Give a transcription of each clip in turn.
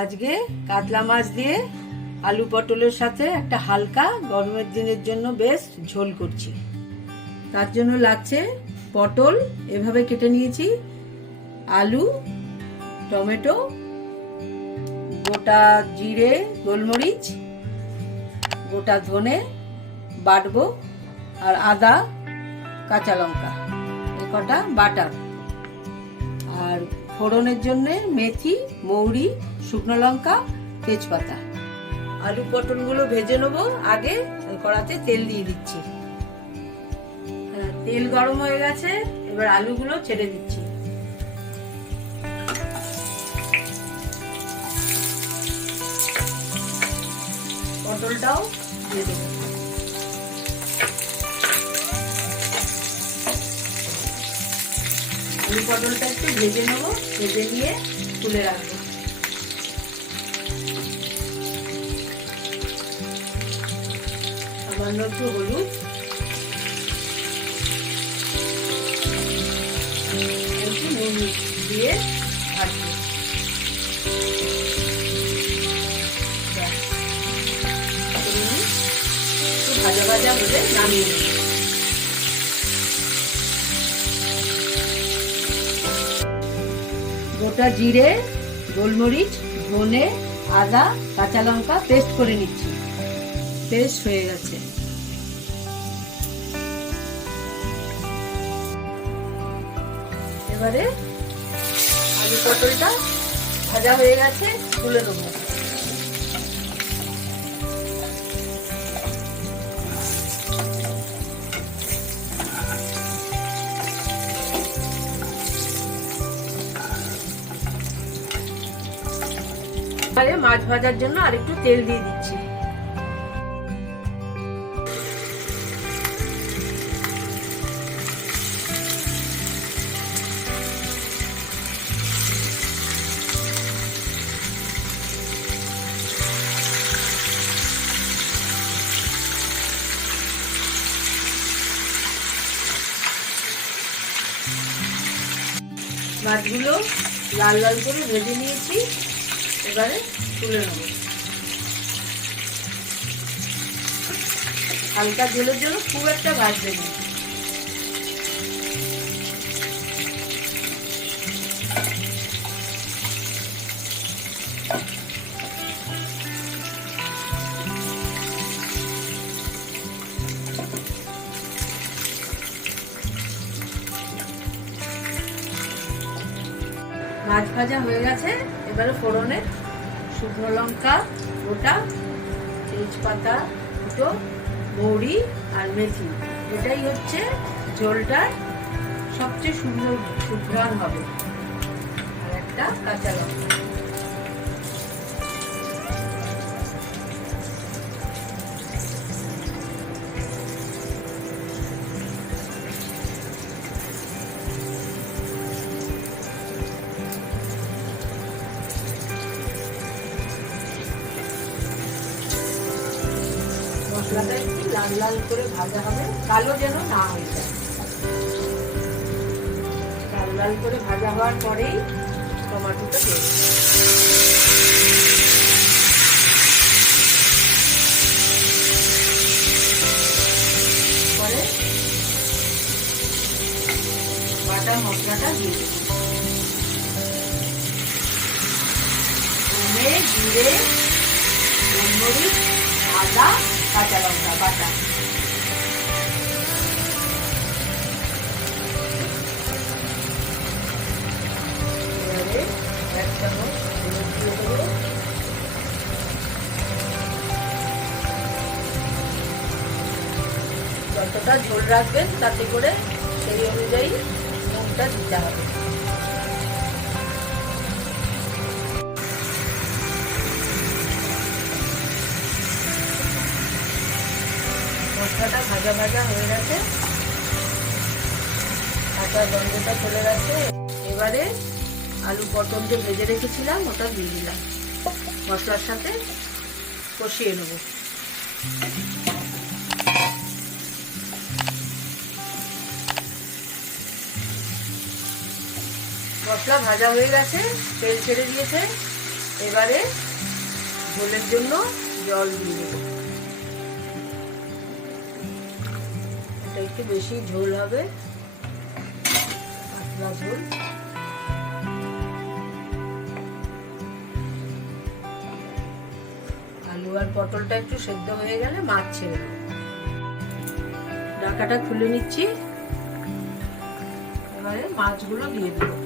আজকে কাতলা মাছ দিয়ে আলু পটলের সাথে একটা হালকা গরমের দিনের জন্য বেশ ঝোল করছি। তার জন্য লাগছে পটল এভাবে কেটে নিয়েছি, আলু, টমেটো, গোটা জিরে গোলমরিচ, গোটা ধনে বাটবো, আর আদা, কাঁচা লঙ্কা এ কটা বাটা, আর ফোড়নের জন্য মেথি, মৌরি, শুকনো লঙ্কা, তেজপাতা। আলু পটলগুলো ভেজে নেবো। আগে কড়াতে তেল দিয়ে দিচ্ছি। তেল গরম হয়ে গেছে, এবার আলুগুলো ছেড়ে দিচ্ছি। পটলটাও দিয়ে দেবো। আলু পটলটা একটু ভেজে নেবো, ভেজে নিয়ে তুলে রাখবো। সামান্য একটু হলুদ, একটু নুন দিয়ে ভাজবো। একটু ভাজা ভাজা হলে নামিয়ে নেব। গোটা জিরে, গোলমরিচ, ধনে, আদা, কাঁচা লঙ্কা পেস্ট করে নিচ্ছি। পেস্ট হয়ে গেছে। এবারে আলু পটলটা ভাজা হয়ে গেছে, তুলে নেবো। এবারে মাছ ভাজার জন্য আরেকটু তেল দিয়ে দিচ্ছি। মাছগুলো লাল লাল করে ভেজে নিয়েছি, এবারে তুলে নেব। হালকা ঝোলের জন্য খুব একটা ভাজবে না। মাছ ভাজা হয়ে গেছে, এবারে ফোড়নে শুকনো লঙ্কা গোটা, তেজপাতা দুটো, মৌরি আর মেথি। এটাই হচ্ছে ঝোলটার সবচেয়ে সুন্দর সুঘ্রাণ হবে। আর একটা কাঁচা লঙ্কা। মশলাটা একটু লাল লাল করে ভাজা হবে, কালো যেন না হয়ে যায়। লাল লাল করে ভাজা হওয়ার পরেই টমেটোটা দিয়ে পরে বাটা মশলাটা দিয়ে দেবো। ধনে, জিরে, গোলমরিচ, আদা, কাঁচা লঙ্কা বাটা। এবারে এক চামচ হলুদ দিয়ে দেবো। যতটা ঝোল রাখবেন তাতে করে সেই অনুযায়ী নুনটা দিতে হবে। মশলাটা ভাজা ভাজা হয়ে গেছে, কাঁচা গন্ধটা চলে গেছে। এবারে আলু পটল যে ভেজে রেখেছিলাম ওটা দিয়ে দিলাম, মশলার সাথে কষিয়ে নেব। মশলা ভাজা হয়ে গেছে, তেল ছেড়ে দিয়েছে। এবারে ঝোলের জন্য জল দিয়ে দেবো। এটা একটু বেশি ঝোল হবে, পাতলা ঝোল। আলু আর পটলটা একটু সেদ্ধ হয়ে গেলে মাছ ছেড়ে দেবো। ঢাকাটা খুলে নিচ্ছি, এবারে মাছগুলো দিয়ে দেবো।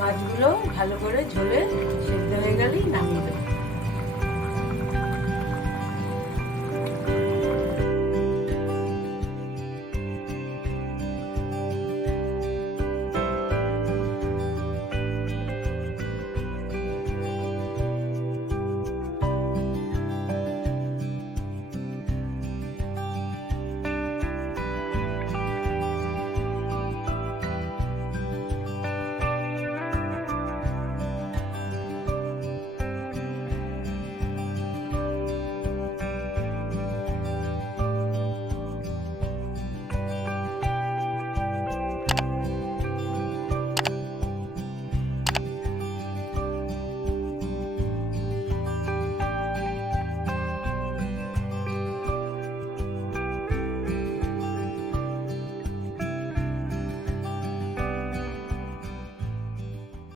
মাছগুলো ভালো করে ঝোলে সেদ্ধ হয়ে গেলেই নামিয়ে দেবো।